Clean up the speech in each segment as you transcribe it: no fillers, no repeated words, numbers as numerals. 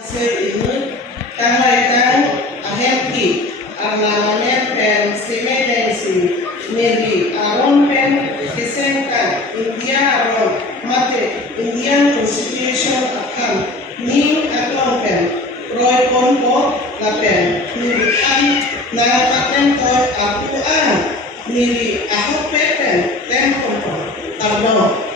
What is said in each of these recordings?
Ini kahaitan ahemki arnamane pen semedensi nili aron pen kesenkan India aron mate Indian Constitution akan ning aton pen roy ponpo la pen nili an nangataten toy akuan nili ahok pen ten ponpo tarno.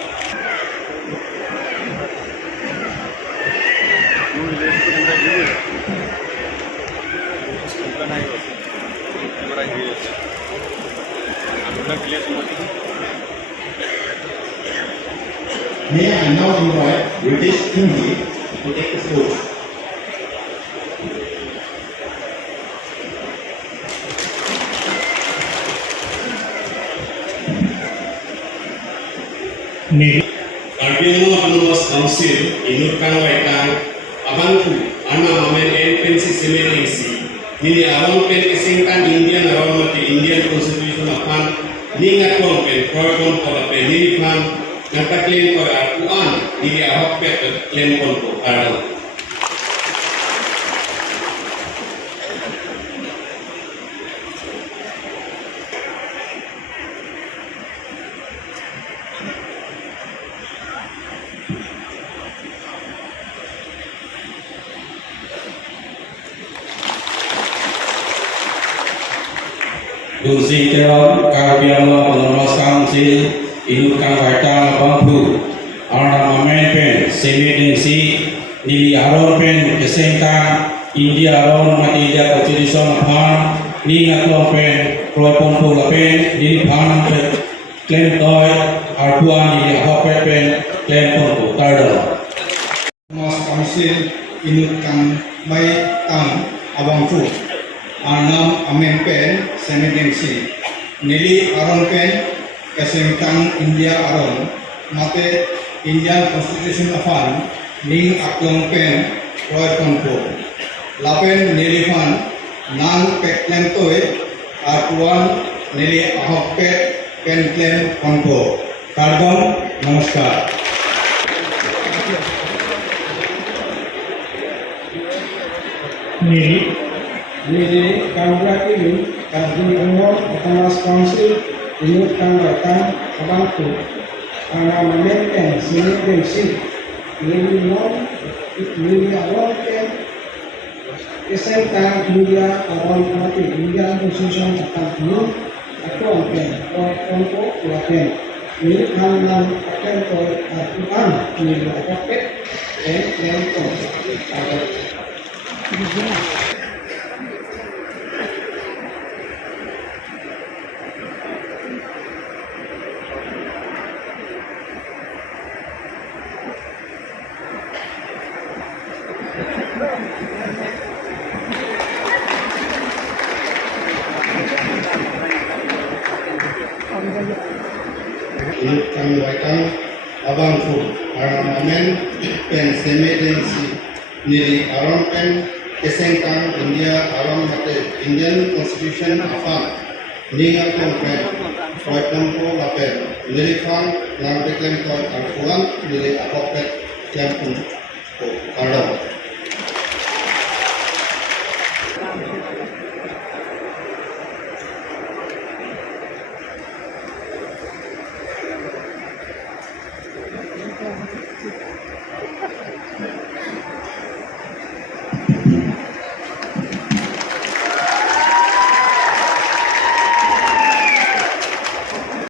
May I now invite British Hindi to take the stage. Tribunal Autonomous Council inurkan waitan abanku ana mamen NPC semenisi nini aron pen kesingkan Indian aron mati Indian Constitution akan ningat kon pen program pada pen nini pan ngata klaim pada akuan nini ahok pet klaim kon ko ada. Kunci Teron Karbiama Autonomous Council inurkan waitan bangku arna mamen pen semedensi nili aron pen kesengkang India aron mati India Constitution aphan ni ngatlong pen proy pompo lapen nili phanam pen klaim toy arpuan nili ahok pen klaim pompo tardo. Autonomous Council inurkan mai tang abangku Anam Amen Pen Semedensi Nili Aron Pen Kesengkang India Aron Mate Indian Constitution Afan Ning Aklong Pen Roy Ponpo Lapen Nili Fan Nan Pek Klem Toy Arpuan Nili Ahok Pek Pen Klem Ponpo Kardom Namaskar. Nili Kandra ini Tribunal Autonomous Council inurkan waitan abangku ana mamen pen semedensi nili aron pen kesengkang India aron mati India Constitution akan ning aton pen ponpo lapen nili hanan akan toy atuan nili apet pen ponpo ada. Inurkan waitan abangku arnamamen pen semedensi nili aron pen kesengkang India aron mate Indian Constitution afan ningat kon pen roy pompo lapen nili fan nang deklem toy arfuan nili apopet klem pun kardom.